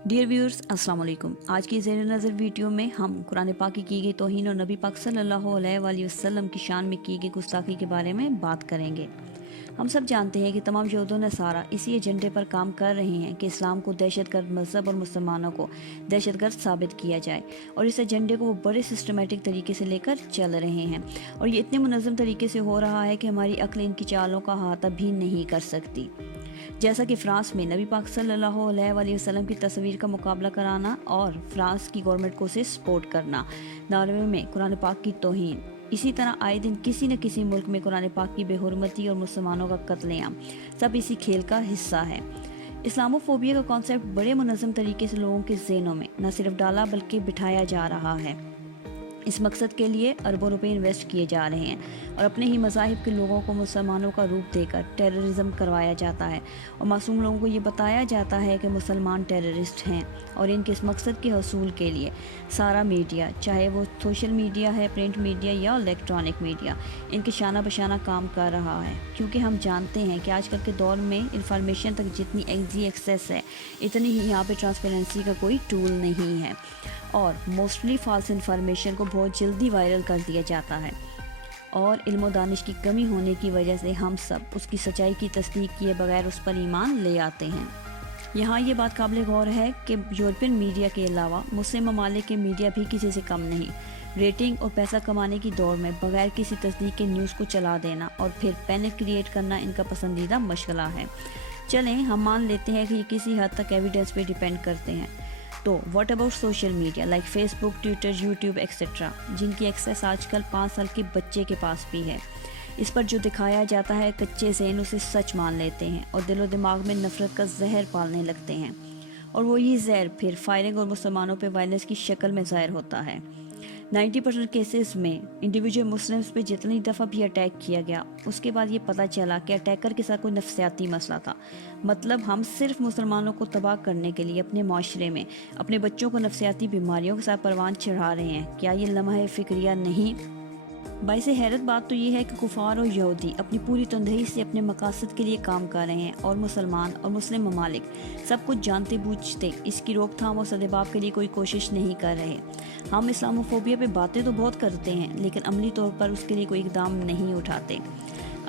Dear viewers अस्सलाम वालेकुम। आज की ज़ेर नज़र वीडियो में हम कुरान पाक की गई तौहीन और नबी पाक सल्लल्लाहु अलैहि वसल्लम की शान में की गई गुस्ताखी के बारे में बात करेंगे। हम सब जानते हैं कि तमाम यहूद व नसारा इसी एजेंडे पर काम कर रहे हैं कि इस्लाम को दहशतगर्द मज़हब और मुसलमानों को दहशतगर्द साबित किया जाए, और इस एजेंडे को वो बड़े सिस्टमेटिक तरीके से लेकर चल रहे हैं, और ये इतने मुनज़्ज़म तरीके से हो रहा है कि हमारी अक्ल इनकी चालों का अहाता भी नहीं कर सकती। जैसा कि फ्रांस में नबी पाक सल्लल्लाहु अलैहि वसल्लम की तस्वीर का मुकाबला कराना और फ्रांस की गवर्नमेंट को उसे सपोर्ट करना, नॉर्वे में कुरान पाक की तौहीन, इसी तरह आए दिन किसी न किसी मुल्क में कुरान पाक की बेहुरमती और मुसलमानों का कत्लेआम, सब इसी खेल का हिस्सा है। इस्लामोफोबिया का कॉन्सेप्ट बड़े मुनज़्ज़म तरीके से लोगों के ज़हनों में न सिर्फ डाला बल्कि बिठाया जा रहा है। इस मकसद के लिए अरबों रुपए इन्वेस्ट किए जा रहे हैं और अपने ही मज़ाहिब के लोगों को मुसलमानों का रूप देकर टेररिज्म करवाया जाता है, और मासूम लोगों को ये बताया जाता है कि मुसलमान टेररिस्ट हैं, और इनके इस मकसद के हसूल के लिए सारा मीडिया, चाहे वो सोशल मीडिया है, प्रिंट मीडिया या इलेक्ट्रॉनिक मीडिया, इनके शाना बशाना काम कर रहा है। क्योंकि हम जानते हैं कि आजकल के दौर में इंफॉर्मेशन तक जितनी ईजी एक्सेस है, इतनी ही यहाँ पे ट्रांसपेरेंसी का कोई टूल नहीं है, और मोस्टली फॉल्स इन्फॉर्मेशन को बहुत जल्दी वायरल कर दिया जाता है, और इल्म व दानिश की कमी होने की वजह से हम सब उसकी सच्चाई की तस्दीक किए बगैर उस पर ईमान ले आते हैं। यहाँ ये बात काबिल गौर है कि यूरोपियन मीडिया के अलावा मुस्लिम ममालिक के मीडिया भी किसी से कम नहीं। रेटिंग और पैसा कमाने की दौड़ में बगैर किसी तस्दीक के न्यूज़ को चला देना और फिर पैनिक क्रिएट करना इनका पसंदीदा मशगला है। चलें हम मान लेते हैं कि ये किसी हद तक एविडेंस पे डिपेंड करते हैं, तो what about social media like Facebook, Twitter, YouTube etcetera, जिनकी एक्सेस आजकल 5 साल के बच्चे के पास भी है। इस पर जो दिखाया जाता है कच्चे ज़हन उसे सच मान लेते हैं और दिलो दिमाग में नफ़रत का जहर पालने लगते हैं, और वो ये जहर फिर फायरिंग और मुसलमानों पर वायलेंस की शक्ल में ज़ाहिर होता है। 90% केसेस में इंडिविजुअल मुस्लिम्स पे जितनी दफ़ा भी अटैक किया गया, उसके बाद ये पता चला कि अटैकर के साथ कोई नफ्सियाती मसला था। मतलब हम सिर्फ मुसलमानों को तबाह करने के लिए अपने माशरे में अपने बच्चों को नफ्सियाती बीमारियों के साथ परवान चढ़ा रहे हैं। क्या ये लम्हा फिक्रिया नहीं? बाइसे हैरत बात तो ये है कि कुफार और यहूदी अपनी पूरी तंदही से अपने मकासद के लिए काम कर रहे हैं, और मुसलमान और मुस्लिम ममालिक सब कुछ जानते बूझते इसकी रोकथाम और सदेबाब के लिए कोई कोशिश नहीं कर रहे। हम इस्लामोफोबिया पे बातें तो बहुत करते हैं, लेकिन अमली तौर पर उसके लिए कोई इकदाम नहीं उठाते।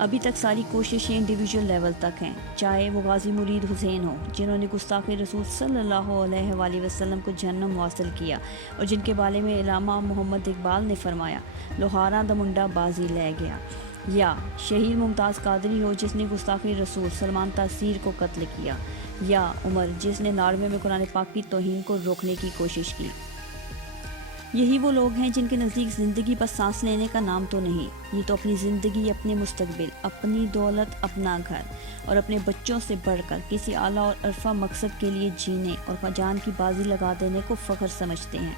अभी तक सारी कोशिशें इंडिविजुअल लेवल तक हैं, चाहे वो गाजी मुरीद हुसैन हो जिन्होंने गुस्ताखे रसूल सल्लल्लाहु अलैहि वसल्लम को जन्नम हासिल किया, और जिनके बारे में इलामा मोहम्मद इकबाल ने फरमाया लोहारा द मुंडा बाजी ले गया, या शहीद मुमताज़ कादरी हो जिसने गुस्ताखे रसूल सलमान तासीर को कत्ल किया, या उमर जिसने नॉर्वे में कुरान पाक की तौहीन को रोकने की कोशिश की। यही वो लोग हैं जिनके नज़दीक ज़िंदगी बस सांस लेने का नाम तो नहीं, ये तो अपनी ज़िंदगी, अपने मुस्तकबिल, अपनी दौलत, अपना घर और अपने बच्चों से बढ़कर किसी आला और अरफा मकसद के लिए जीने और जान की बाजी लगा देने को फ़ख्र समझते हैं।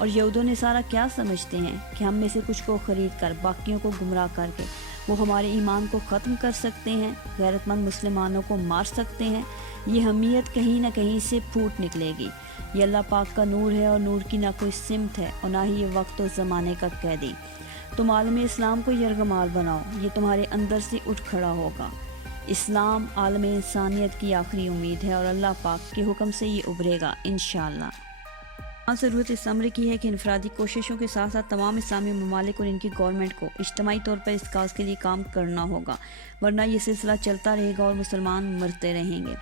और यहूदों ने सारा क्या समझते हैं कि हम में से कुछ को ख़रीद कर बाकियों को गुमराह करके वो हमारे ईमान को ख़त्म कर सकते हैं, गैरतमंद मुसलमानों को मार सकते हैं। ये हमीयत कहीं ना कहीं से फूट निकलेगी। ये अल्लाह पाक का नूर है, और नूर की ना कोई सिमत है और ना ही ये वक्त और ज़माने का कैदी। तुम आलम इस्लाम को यरगमाल बनाओ, ये तुम्हारे अंदर से उठ खड़ा होगा। इस्लाम आलम इंसानियत की आखिरी उम्मीद है, और अल्लाह पाक के हुक्म से ये उभरेगा इंशाअल्लाह। ज़रूरत इस अमर की है कि इनफरादी कोशिशों के साथ साथ तमाम इस्लामी ममालिक और इनकी गवर्नमेंट को इज्तमाही तौर पर इस काज के लिए काम करना होगा, वरना ये सिलसिला चलता रहेगा और मुसलमान मरते रहेंगे।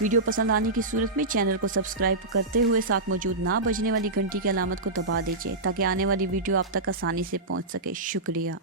वीडियो पसंद आने की सूरत में चैनल को सब्सक्राइब करते हुए साथ मौजूद ना बजने वाली घंटी की अलामत को दबा दीजिए, ताकि आने वाली वीडियो आप तक आसानी से पहुँच सके। शुक्रिया।